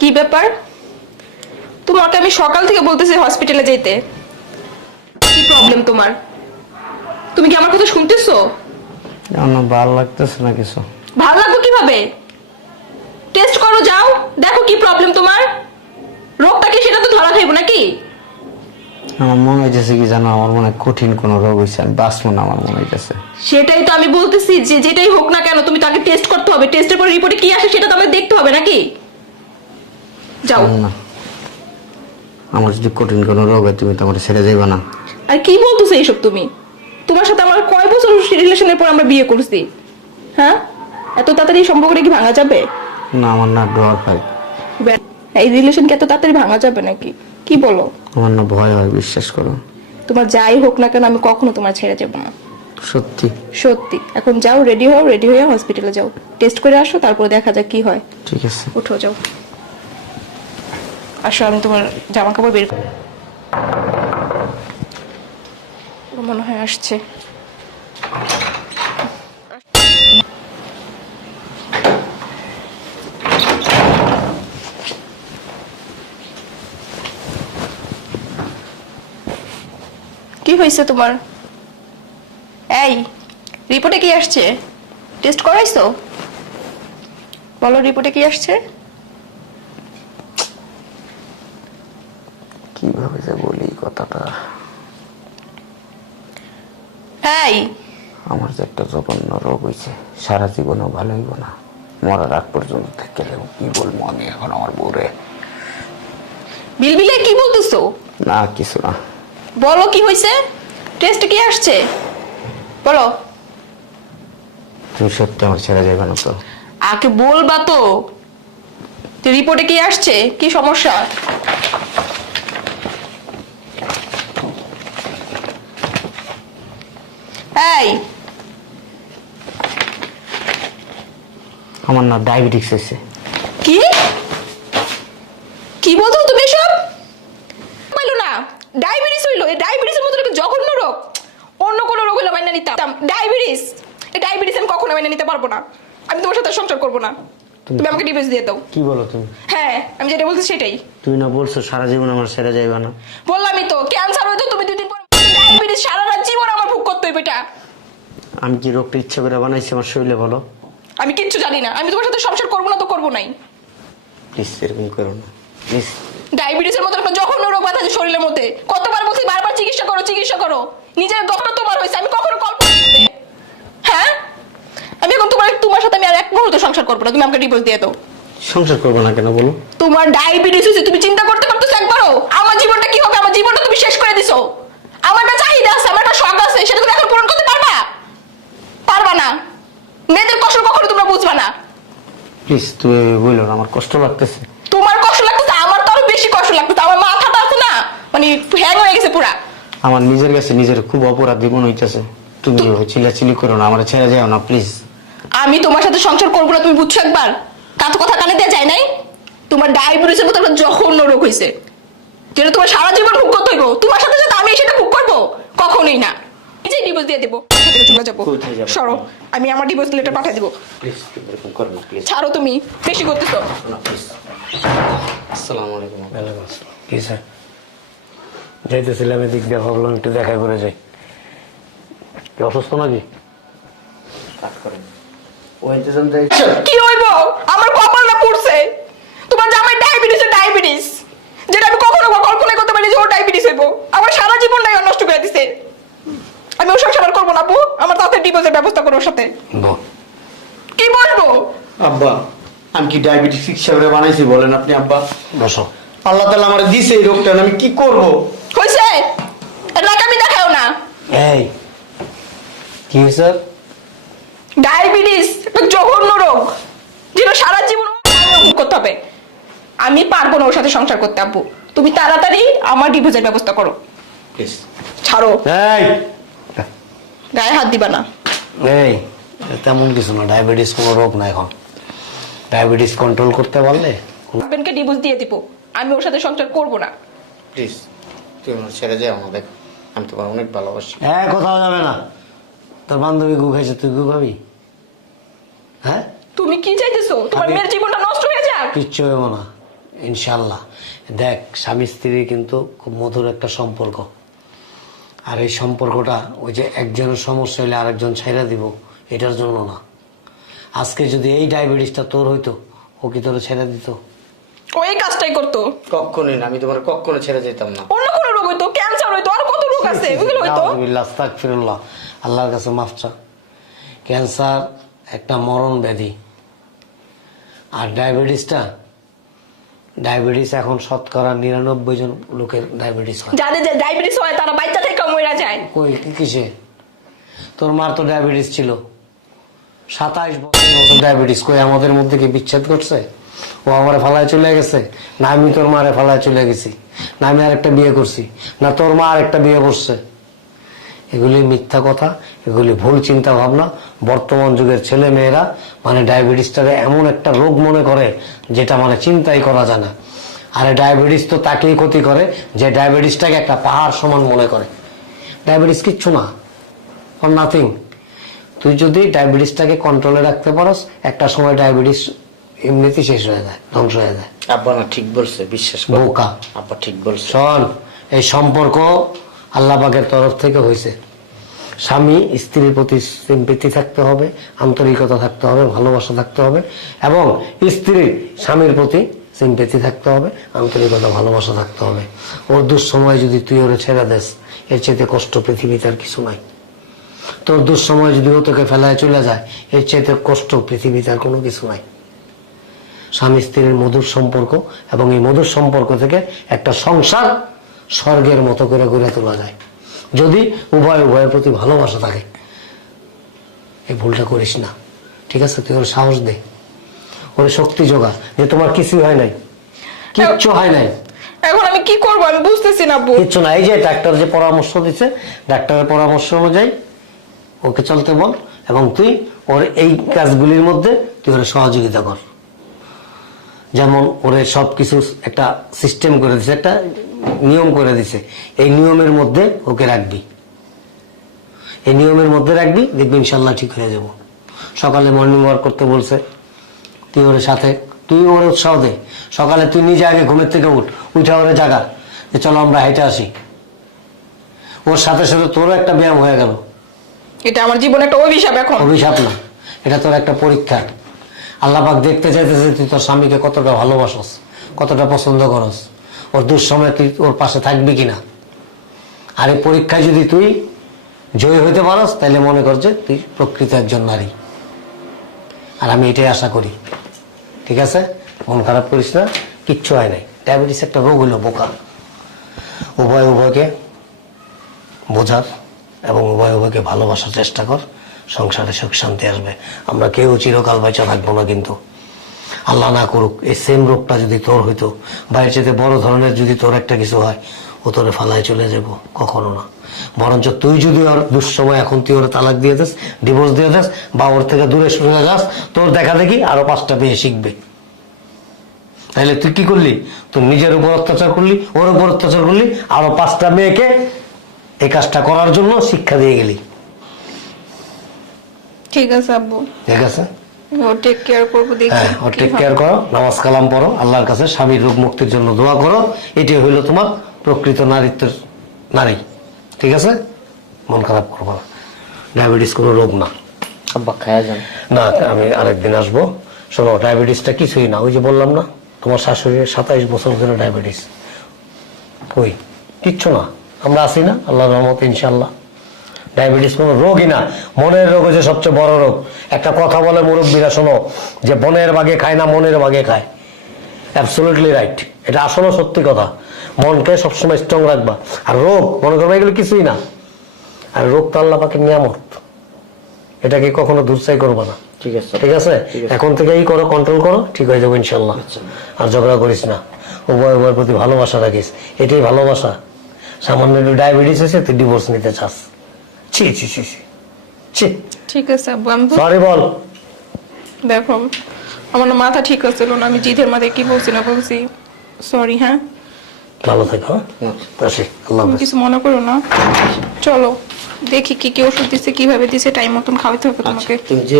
কি ব্যাপার? তোমাকে আমি সকাল থেকে বলতেছি হসপিটালে যেতে। কি প্রবলেম তোমার? তুমি কি আমার কথা শুনতেছো? আমার ভালো লাগতেছে না কিছু। ভালো লাগবে কিভাবে? টেস্ট করো, যাও দেখো কি প্রবলেম তোমার। রোগটা কি সেটা তো ধরা খাইবো নাকি? আমার মনে হইতেছে কি জানো, আমার মনে হয় কঠিন কোনো রোগ হয়েছে, আমি বাঁচবো না আমার মনে হইতেছে। সেটাই তো আমি বলতেছি যে যেটাই হোক না কেন তুমি তাকে টেস্ট করতে হবে। টেস্টের পরে রিপোর্টে কি আসে সেটা তো আমাকে দেখতে হবে নাকি? যাও না, আমার যদি কঠিন কোনো রোগ হয় তুমি তো আমার ছেড়ে যাইবা না। আর কি বলতেছো এইসব তুমি? তোমার সাথে আমার কয় বছর রিলেশনের পর আমরা বিয়ে করছি? হ্যাঁ, এত তাড়াতাড়ি সম্পর্কটা কি ভাঙা যাবে? না, আমার না ডর হয়, এই রিলেশন কি এত তাড়াতাড়ি ভাঙা যাবে নাকি? কি বলো? আমার না ভয় হয়, বিশ্বাস করো। তোমার যাই হোক না কেন আমি কখনো তোমার ছেড়ে যাবো না। সত্যি সত্যি। এখন যাও, রেডি হও, রেডি হয়ে হসপিটালে যাও, টেস্ট করে আসো, তারপর দেখা যাক কি হয়। ঠিক আছে, উঠো, যাও। আসো, আমি তোমার জামা কাপড় বের করি। মনে হয় আসছে। কি হয়েছে তোমার? এই, রিপোর্টে কি আসছে? টেস্ট করাইছো? বলো, রিপোর্টে কি আসছে? কিভাবে যে বলি কথাটা। এই, আমার যে একটা জঘন্য রোগ হয়েছে, সারা জীবনেও ভালো হইব না, মরার আগ পর্যন্ত থেকে যাবো। কি বলবো আমি এখন আমার বউরে? বিলবিলে কি বলতেছো? না কিছু না। বলো কি হয়েছে? টেস্টে কি আসছে? বলো। তুমি সত্যি আমার ছেড়ে যাইবে না তো? আগে বলবা তো। রিপোর্টে কি আসছে? কি সমস্যা? এই, আমার না ডায়াবেটিস হয়েছে। কি কি বলছো তুমি এসব? বলো না, ডায়াবেটিস হইলো? এই ডায়াবেটিসের মতো একটা জঘন্য রোগ। অন্য কোনো রোগ হইলে মাইনা নিতাম। ডায়াবেটিস, এই ডায়াবেটিস আমি কখনো মাইনা নিতে পারবো না। আমি তোমার সাথে সংসার করবো না। তুমি আমাকে ডিভোর্স দিয়ে দাও। কি বলো তুমি? হ্যাঁ, আমি যেটা বলছি সেটাই। তুই না বলছো সারা জীবন আমার ছেড়ে যাইবা না? বললামই তো, ক্যান্সার হয়তো তুমি 2 দিন পর। ডায়াবেটিস সারা রাত জীবন আমার ভোগ করতে হবে এটা। আমি কি রোগটা ইচ্ছা করে বানাইছি আমার শরীরে বলো? আমি কিচ্ছু জানি না। আমি তোমার সাথে সংসার করবো না তো করবো নাই। প্লিজ এরকম করো না, প্লিজ। ডায়াবেটিসের মতো একটা জঘন্য রোগ বাঁধা আছে শরীরের মধ্যে। কতবার বলছি, বারবার চিকিৎসা করো, চিকিৎসা করো। নিজের গহনা তোমার হয়েছে, আমি কখনো কল্পনা করতে। হ্যাঁ, আমি এখন তোমার সাথে আমি আর এক মুহূর্ত সংসার করবো না। তুমি আমাকে ডিভোর্স দিয়ে দাও। সংসার করবো না কেন বলো? তোমার ডায়াবেটিস হয়েছে, তুমি চিন্তা করতে পারতেছো একবারও? আমার জীবনটা কি হবে? আমার জীবনটা তুমি শেষ করে দিছো। আমার একটা চাহিদা আছে, আমার একটা শখ আছে, সেটা তুমি এখন পূরণ করতে পারবা? পারবা না। মেয়েদের কষ্ট কখনো তোমরা বুঝবা না। প্লিজ তুমি বললো না, আমার কষ্ট লাগতেছে। তোমার কষ্ট লাগতেছে, আমার তো আরো বেশি কষ্ট লাগতেছে। আমার মাথাটা আছে না, মানে হ্যাং হয়ে গেছে পুরা। আমার নিজের কাছে নিজের খুব অপরাধী মনে হইতেছে। তুমি চিল্লাচিল্লি করো না, আমার ছেড়ে যাও না প্লিজ। আমি তোমার সাথে সংসার করবো না, তুমি বুঝছো একবার? কাতো কথা কানে দেওয়া যায় নাই? তোমার ডায়াবেটিসের মতো একটা জঘন্য রোগ হয়েছে, যেটা তোমার সারা জীবন ভোগ করতে হইব। তোমার সাথে সাথে আমি সেটা ভোগ করবো? কখনোই না। নিজেই ডিভোর্স দিয়ে দেবো, চলে যাবো। কোথায় যাবো? সরো, আমি আমার ডিভোর্স লেটার পাঠিয়ে দেবো। প্লিজ এরকম করো না প্লিজ। ছাড়ো, তুমি বেশি করতেছো। না প্লিজ। আসসালামু আলাইকুম। ওয়ালাইকুম আসসালাম। কি স্যার? যাইতেছিলাম এদিক দিয়ে, ভাবলাম একটু দেখা করে যাই। কি অসুস্থ নাকি? কাট করেন। ও ইন্তজাম দেয়। কি হইব? আমার কপালটা পুড়ছে। তোমার জামাই ডায়াবেটিস, ডায়াবেটিস, যেটা আমি কখনো কল্পনা করতে পারি যে ওর ডায়াবেটিস হইব। আমার সারা জীবনটাই ও নষ্ট করে দিছে। আমি ওর সংসার করবো না। আপু, আমার তাড়াতাড়ি ডিভোর্সের ব্যবস্থা করো ওর সাথে। কি বলবো? আব্বা, আমি কি ডায়াবেটিস চিকিৎসা করে বানাইছি বলেন আপনি? আব্বা বসো। আল্লাহ তাআলা আমার দিছে এই রোগটা, আমি কি করব? হইছে, এটাকে আমি দেখাও না। এই কি হয়েছে? ডায়াবেটিস একটা জঘন্য রোগ, যেটা সারা জীবন ভোগ করতে হবে। আমি পারবো না ওর সাথে সংসার করতে। আব্বু, তুমি তাড়াতাড়ি আমার ডিভোর্সের ব্যবস্থা করো। প্লিজ। ছাড়ো, এই গায়ে হাত দিবা না। এই তেমন কিছু না, ডায়াবেটিস কোনো রোগ না। এখন ডায়াবেটিস কন্ট্রোল করতে পারলে হাজবেন্ডকে ডিভোর্স দিয়ে দিব। আমি ওর সাথে সংসার করবো না। প্লিজ তুমি আমার ছেড়ে যাও না, দেখো আমি তোমার অনেক ভালোবাসি। কোথাও যাবে না। তোর বান্ধবী গু খাইছে, তুই গু খাবি? হ্যাঁ, তুমি কি চাইতেছো? তোমার মেয়ের জীবনটা নষ্ট হয়ে যাক? কিচ্ছু হইব না। ইনশাল্লাহ। দেখ, স্বামী স্ত্রী কিন্তু খুব মধুর একটা সম্পর্ক, আর এই সম্পর্কটা ওই যে একজনের সমস্যা হলে আরেকজন ছেড়ে দিব এটার জন্য না। আজকে যদি এই ডায়াবেটিসটা তোর হইতো, ও কি তোর ছেড়ে দিত? ও এই কাজটাই করতো। কখনোই না, আমি তোমার কখনো ছেড়ে যেতাম না। অন্য কোনো রোগ হইতো, ক্যান্সার হইতো, আর কত রোগ আছে, ওগুলো হইতো। নাউজুবিল্লাহ, আস্তাগফিরুল্লাহ, আল্লাহর কাছে মাফ চা। ক্যান্সার একটা মরণ ব্যাধি, আর ডায়াবেটিস এখন শতকরা 99 জন লোকের ডায়াবেটিস হয়। যাদের যে ডায়াবেটিস হয় তারা বাচ্চা থেকে মরে যায়। কই কিসে? তোর মার তো ডায়াবেটিস ছিল, 27 বছর ডায়াবেটিস। কই আমাদের মধ্যে কি বিচ্ছেদ করছে? ও আমারে ফালায় চলে গেছে, না আমি তোর মারে ফালায় চলে গেছি, না আমি আরেকটা বিয়ে করছি, না তোর মা আরেকটা বিয়ে করছে। এগুলি মিথ্যা কথা, এগুলি ভুল চিন্তা ভাবনা। বর্তমান যুগের ছেলে মেয়েরা মানে ডায়াবেটিসটাকে এমন একটা রোগ মনে করে যেটা মানে চিন্তাই করা যায় না। আর ডায়াবেটিস তো তাকেই ক্ষতি করে যে ডায়াবেটিসটাকে একটা পাহাড় সমান মনে করে। ডায়াবেটিস কিচ্ছু না, ফর নাথিং। তুই যদি ডায়াবেটিসটাকে কন্ট্রোলে রাখতে পারস, একটা সময় ডায়াবেটিস এমনিতেই শেষ হয়ে যায়, ধ্বংস হয়ে যায়। আব্বা না ঠিক বলছে, বিশ্বাস কর। বোকা। আব্বা ঠিক বলছে। শোন, এই সম্পর্ক আল্লাহ পাকের তরফ থেকে হয়েছে। স্বামী স্ত্রীর প্রতি সিম্পেথি থাকতে হবে, আন্তরিকতা থাকতে হবে, ভালোবাসা থাকতে হবে, এবং স্ত্রীর স্বামীর প্রতি সিম্পেথি থাকতে হবে, আন্তরিকতা ভালোবাসা থাকতে হবে। ওর দুঃসময় যদি তুই ওরে ছেড়ে দেস, এর চাইতে কষ্ট পৃথিবীতে আর কিছু নাই। তোর দুঃসময় যদি ও তোকে ফেলায় চলে যায়, এর চাইতে কষ্ট পৃথিবীতে আর কোনো কিছু নাই। স্বামী স্ত্রীর মধুর সম্পর্ক, এবং এই মধুর সম্পর্ক থেকে একটা সংসার স্বর্গের মতো করে গড়ে তোলা যায় যদি উভয়ের প্রতি ভালোবাসা থাকে। এই ভুলটা করিস না, ঠিক আছে? তুই ওর সাহস দে, ওর শক্তি জোগা যে তোমার কিছু হয় নাই, কিচ্ছু হয় নাই। এখন আমি কি করবো আমি বুঝতেছি না আব্বু। কিচ্ছু না, এই যে ডাক্তার যে পরামর্শ দিচ্ছে, ডাক্তারের পরামর্শ অনুযায়ী ওকে চলতে বল, এবং তুই ওর এই কাজগুলির মধ্যে তুই ওর সহযোগিতা কর। যেমন ওরে সবকিছু একটা সিস্টেম করে দিছে, একটা নিয়ম করে দিছে, এই নিয়মের মধ্যে ওকে রাখবি, এই নিয়মের মধ্যে রাখবি, দেখবি ইনশাল্লাহ ঠিক হয়ে যাব। সকালে মর্নিং ওয়াক করতে বলছে, তুই ওর সাথে, তুই ওর উৎসাহ দে। সকালে তুই নিজে আগে ঘুমের থেকে উঠে ওরে জাগা যে চলো আমরা হেঁটে আসি। ওর সাথে সাথে তোরও একটা ব্যায়াম হয়ে গেল। এটা আমার জীবনে একটা অভিশাপ এখন। অভিশাপ না, এটা তোর একটা পরীক্ষা। আল্লাহ পাক দেখতে চাইতেছে তুই তোর স্বামীকে কতটা ভালোবাসস, কতটা পছন্দ করস, ওর দুঃসময় তুই ওর পাশে থাকবি কিনা। আর এই পরীক্ষায় যদি তুই জয়ী হইতে পারস, তাহলে মনে কর যে তুই প্রকৃত একজন নারী। আর আমি এটাই আশা করি, ঠিক আছে? মন খারাপ করিস না, কিচ্ছু হয় নাই। ডায়াবেটিস একটা রোগ হইল, বোকা। উভয়কে বোঝার এবং উভয়কে ভালোবাসার চেষ্টা কর, সংসারে সুখ শান্তি আসবে। আমরা কেউ চিরকাল বেঁচে থাকবো না, কিন্তু আল্লাহ না করুক এই সেম রোগটা যদি তোর হইতো, বা এর চেয়ে বড় ধরনের যদি তোর একটা কিছু হয়, ও তোরে ফালায় চলে যাব, কখনো না। বরঞ্চ তুই যদি ওর দুঃসময় এখন তুই ওর তালাক দিয়ে দিস, ডিভোর্স দিয়ে দিস, বা ওর থেকে দূরে সরে যাস, তোর দেখা দেখি আরো 5টা মেয়ে শিখবে। তাহলে তুই কি করলি? তুই নিজের উপর অত্যাচার করলি, ওর উপর অত্যাচার করলি, আরো 5টা মেয়েকে এই কাজটা করার জন্য শিক্ষা দিয়ে গেলি। ঠিক আছে আব্বু, ঠিক আছে? ও টেক কেয়ার করবো, দেখি। হ্যাঁ, ও টেক কেয়ার করো, নামাজ কালাম পড়ো, আল্লাহর কাছে স্বামীর রোগ মুক্তির জন্য দোয়া করো। এটাই হইল তোমার প্রকৃত নারীত্বের নারী, ঠিক আছে? মন খারাপ করবো না, ডায়াবেটিস কোনো রোগ না। আব্বা খায়া যান না, আমি আরেকদিন আসবো। শোনো, ডায়াবেটিসটা কিছুই না, ওই যে বললাম না, তোমার শাশুড়ির 27 বছর ধরে ডায়াবেটিস। কই কিচ্ছু না, আমরা আছি না আল্লাহর রহমতে, ইনশাল্লাহ। ডায়াবেটিস কোনো রোগই না, মনের রোগ হচ্ছে সবচেয়ে বড় রোগ। একটা কথা বলে মুরব্বীরা, শোনো, যে বনের বাগে খায় না, মনের বাগে খায়। অ্যাবসলিউটলি রাইট, এটা আসলে সত্যি কথা। মনকে সবসময় স্ট্রং রাখবা। আর রোগ মনে করবা এগুলো কিছুই না। আর রোগ তো আল্লাহ পাকের নিয়ামত, এটাকে কখনো দূরচাই করবা না, ঠিক আছে? ঠিক আছে? এখন থেকেই করো, কন্ট্রোল করো, ঠিক হয়ে যাবো ইনশাল্লাহ। আর ঝগড়া করিস না, উভয়ের প্রতি ভালোবাসা রাখিস, এটাই ভালোবাসা। সামান্য ডায়াবেটিস হয়েছে তুই ডিভোর্স নিতে চাস? ছি ছি ছি ছি। ঠিক আছে আব্বু, আমি সরি বল। দেখো আমার না মাথা ঠিক হচ্ছিল না, আমি জিদের মাথায় কি বলছি না বলছি, সরি। হ্যাঁ, ভালো থেকো, আসি, আল্লাহ তুমি হাফেজ। কিছু মনে করো না। চলো দেখি কি কি ওষুধ দিচ্ছে, কিভাবে দিচ্ছে, টাইম মতন খাওয়াতে হবে তোমাকে। তুমি যে